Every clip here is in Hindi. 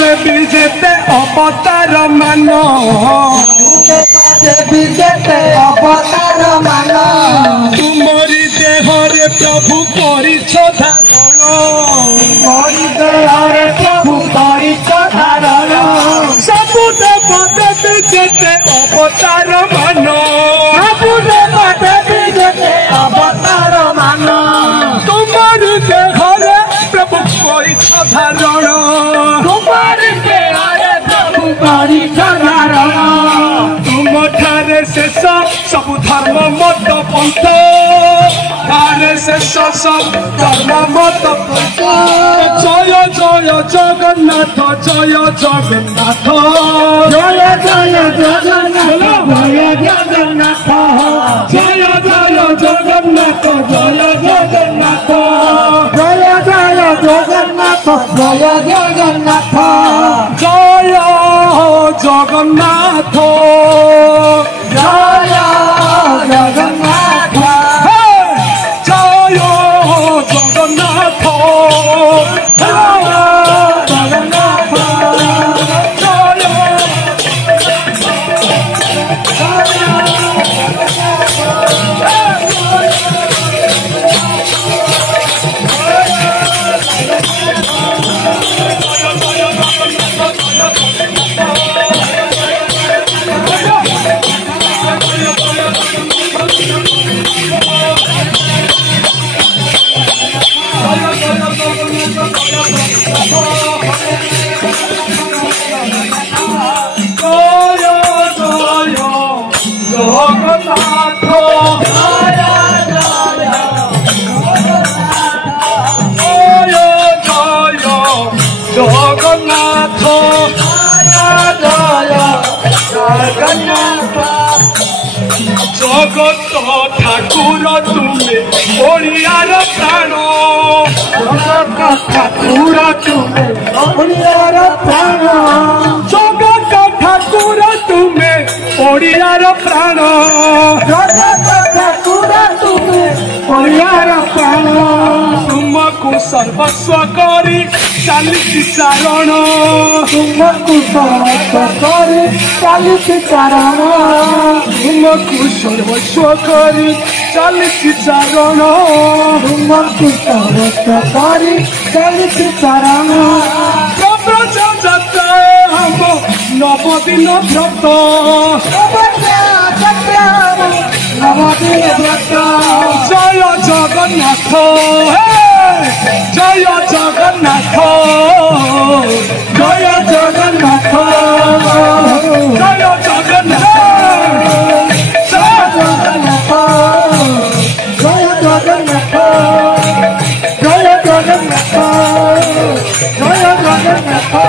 देवी जेते अवतार मान देवी जेते अवतार मान तुमरी देहरे प्रभु परिछ धारण मोरी देहरे प्रभु परिछ धारण सबु देव देवी जेते अवतार मान सबु देव देवी जेते अवतार मान तुमरी देहरे प्रभु परिछ धारण तुमरी देहरे प्रभु परिछ धारण तुम ठारे शेष सबु धर्म मत पंथ ठारे शेष सब धर्म मत पंथ जय जय जगन्नाथ जय जगन्नाथ जय जय जगन्नाथ जय जगन्नाथ जय जय जगन्नाथ जय जगन्नाथ जय जय जगन्नाथ जय जगन्नाथ जय जगन्नाथ जय जगन्नाथ जय जगन्नाथ जगत ठाकुर तुमे ओडियार प्राण जगत ठाकुर तुमे ओडियार प्राण जगत ठाकुर तुमे ओडियार प्राण जगत ठाकुर तुमे ओडियार प्राण तुमको सर्वस्व करी चालीसी चारण तुमको सर्वस्व करी चालीसी चारण तुमको सर्वस्व करी चालीसी चारण तुमको सर्वस्व करी चालीसी चारण प्रब्रज जाता हम नवदिन व्रत नवदिन व्रत जय जगन्नाथ जय जगन्नाथ जय जगन्नाथ जय जगन्नाथ जय जगन्नाथ जय जगन्नाथ जय जगन्नाथ जय जगन्नाथ जय जगन्नाथ जय जगन्नाथ जय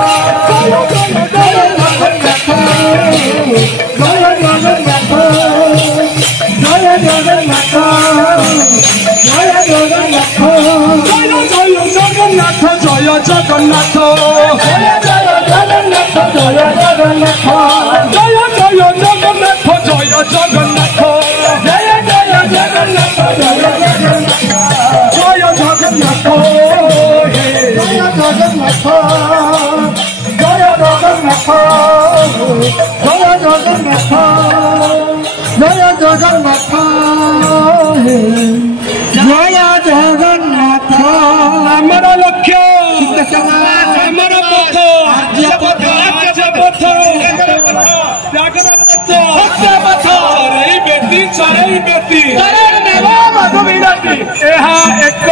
जगन्नाथ जय जय जगन्नाथ जय जगन्नाथ जय जगन्नाथ जय जगन्नाथ जय जय जगन्नाथ जय जगन्नाथ जय जय जगन्नाथ जय जगन्नाथ जय जगन्नाथ जय जगन्नाथ जय जगन्नाथ जय जगन्नाथ जय जगन्नाथ जय जगन्नाथ आमर लक्ष्य आमर पथ पथ पथ सत्य पथ चरई बेटी चरई बेटी एक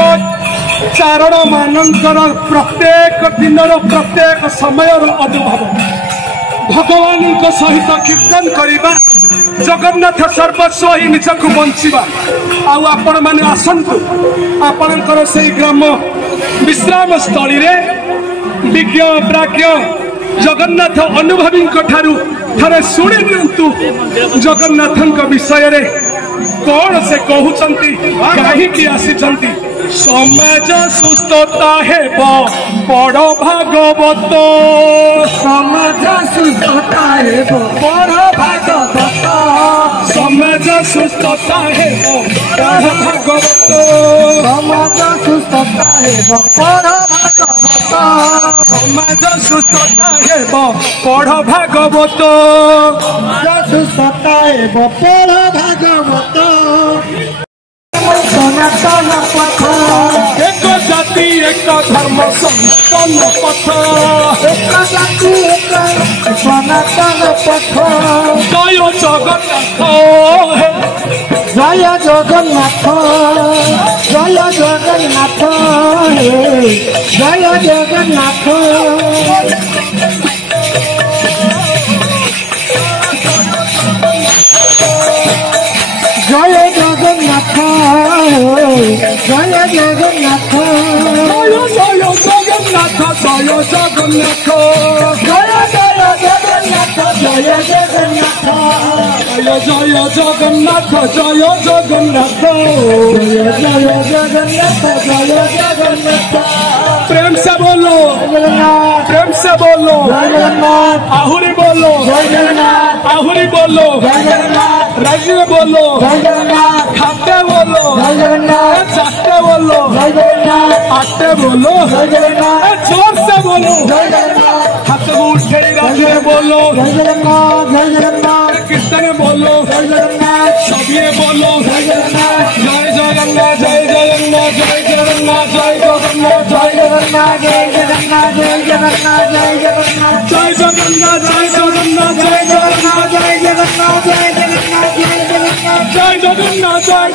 चारण मानकर प्रत्येक दिनर प्रत्येक समय अनुभव भगवान सहित कीर्तन करवा जगन्नाथ सर्वस्व ही निजक बंचवा आपण मैंने आसतु आपणकर से ग्राम विश्राम स्थली रे विज्ञ प्राज्ञ जगन्नाथ अनुभवी थे शुणी दिंतु जगन्नाथ विषय रे कौन से कहते कहीं आसी समाज सुस्थता हेब बड़ भागवत समाज सुस्थता हेब बड़ भागवत समाज ସୁସ୍ଥତା ହେବ ପଢ଼ ଭାଗବତ ସମାଜ ସୁସ୍ଥତା ହେବ ପଢ଼ ଭାଗବତ ସମାଜ ସୁସ୍ଥତା ହେବ ପଢ଼ ଭାଗବତ ସମାଜ ସୁସ୍ଥତା ହେବ ପଢ଼ ଭାଗବତ ସନାତନ ପଥ ଏକ ଜାତି ଏକ ଧର୍ମ ସନାତନ ପଥ ଏକ ଜାତି ଏକ ସନାତନ ପଥ ଜୟ ଜଗନ୍ନାଥ ଜୟ ଜଗନ୍ନାଥ ଜୟ ଜଗନ୍ନାଥ ଜୟ ଜଗନ୍ନାଥ জয় জগন্নাথ জয় জগন্নাথ জয় জয় জগন্নাথ জয় জগন্নাথ জয় জয় জগন্নাথ জয় জগন্নাথ জয় জয় জগন্নাথ জয় জগন্নাথ জয় জয় জগন্নাথ জয় জগন্নাথ प्रेम से बोलो জগন্নাথ प्रेम से बोलो জয় জগন্নাথ आहुरी बोलो জয় জগন্নাথ आहुरी बोलो জয় জগন্নাথ रजनी बोलो জয় জগন্নাথ खाते बोलो জয় জগন্নাথ चाटे बोलो জয় জগন্নাথ आटे बोलो জয় জগন্নাথ जोर से बोलो জয় জগন্নাথ हाथ उठे रखे बोलो জয় জগন্নাথ জয় জগন্নাথ कीर्तन बोलो জয় জগন্নাথ सभी बोलो জয় জগন্নাথ जय जगन्नाथ जय जगन्नाथ जय जगन्नाथ जय जगन्नाथ জয় জগন্নাথ জয় জগন্নাথ জয় জগন্নাথ জয় জগন্নাথ जय जगन्नाथ जय जगन्नाथ जय जगन्नाथ জয় জগন্নাথ জয় জগন্নাথ জয়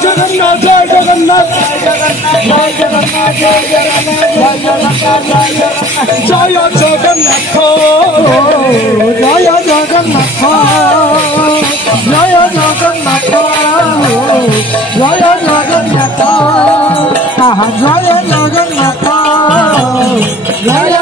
জগন্নাথ जय जगन्नाथ जय जगन्नाथ जय जगन्नाथ জয় জগন্নাথ জয় জগন্নাথ জয় জগন্নাথ জয় জগন্নাথ जय जगन्नाथ জয় জগন্নাথ জয় জগন্নাথ জয় জগন্নাথ জয় জগন্নাথ জয়